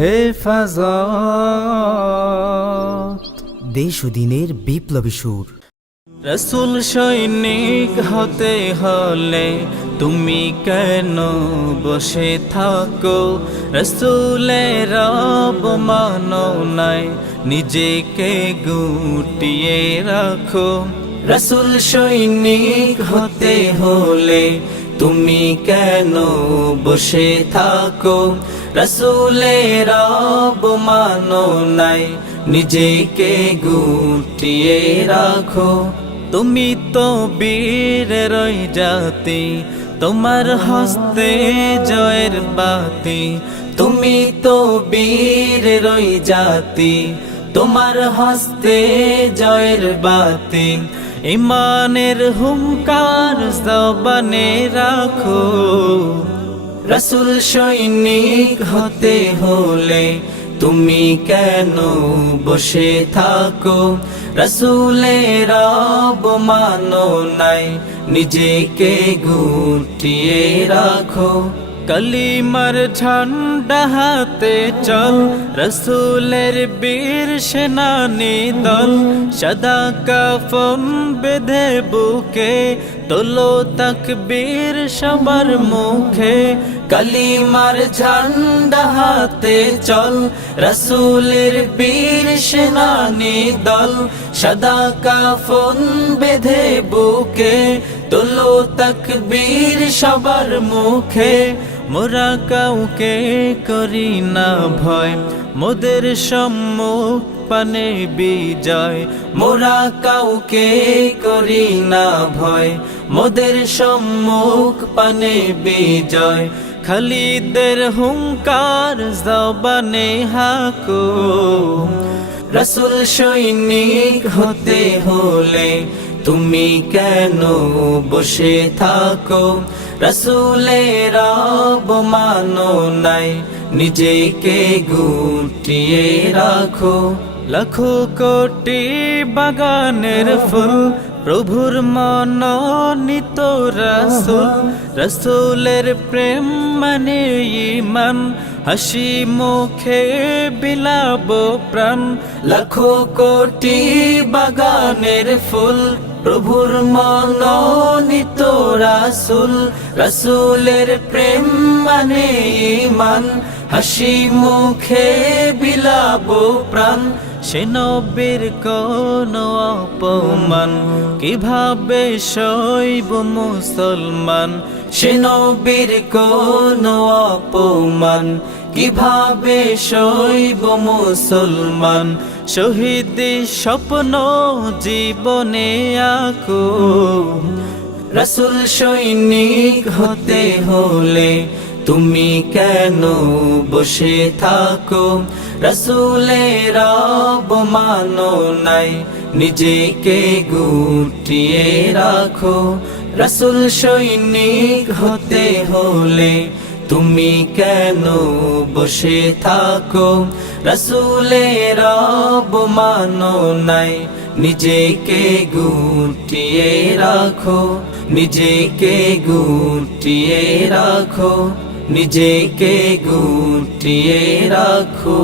হেফাজত। দেশ ও দিনের বিপ্লবী সুর। রসুল সৈনিক হতে হলে তুমি কেন বসে থাকো? রসুলের অবমানো নাই, নিজেকে গুটিয়ে রাখো। রসুল সৈনিক হতে হলে তুমি কেন বসে থাকো? রসুলের অবমানো নাই, নিজেকে গুটিয়ে রাখো। তুমি তো বীরের জাতি, তোমার হস্তে জয়ের বাতি। তুমি তো বীরের জাতি, তোমার হস্তে জয়ের বাতি। ইমানের হুঙ্কার জবানে রাখো। রসুল সৈনিক হতে হলে তুমি কেন বসে থাকো? রসুলের অবমানো নাই, নিজেকে গুটিয়ে রাখো। কলিমার ঝান্ডা হাতে চল, রসুলের বীর সেনানী দল। সদা কাফন বেঁধে বুকে, তোলো তাকবীর সবার মুখে। কলিমার ঝান্ডা হাতে চল, রসুলের বীর সেনানী দল। সদা কাফন বেঁধে বুকে, তোলো তাকবীর সবার মুখে। মোরা কাউকে করি না ভয়, মোদের সম্মুখ পানে বিজয়। মোরা কাউকে করি না ভয়, মোদের সম্মুখ পানে বিজয়। খালিদের হুঙ্কার জবানে হাকো। রসুল সৈনিক হতে হলে তুমি কেন বসে থাকো? রসুলের অবমানো নাই, নিজেকে গুটিয়ে রাখো। লাখো কোটি বাগানের ফুল, প্রভুর মনোনীত রসুল। রসুলের প্রেম মানে ঈমান, হাসি মুখে বিলাবো প্রাণ। লাখো কোটি বাগানের ফুল, প্রভুর মনোনীত রাসূল। রসুলের প্রেম মানে ঈমান, হাসি মুখে বিলাবো প্রাণ। সে নবীর কোন অপমান কিভাবে সইব মুসলমান? সে নবীর কোন অপমান কিভাবে সইব মুসলমান? শহীদি স্বপ্ন জীবনে আঁকো। রসুল সৈনিক হতে হলে তুমি কেন বসে থাকো? রসুলের অবমানো নাই, নিজেকে গুটিয়ে রাখো। রসুল সৈনিক হতে হলে তুমি কেন বসে থাকো? রসুলের অবমানো নাই, নিজেকে গুটিয়ে রাখো। নিজেকে গুটিয়ে রাখো, নিজেকে গুটিয়ে রাখো।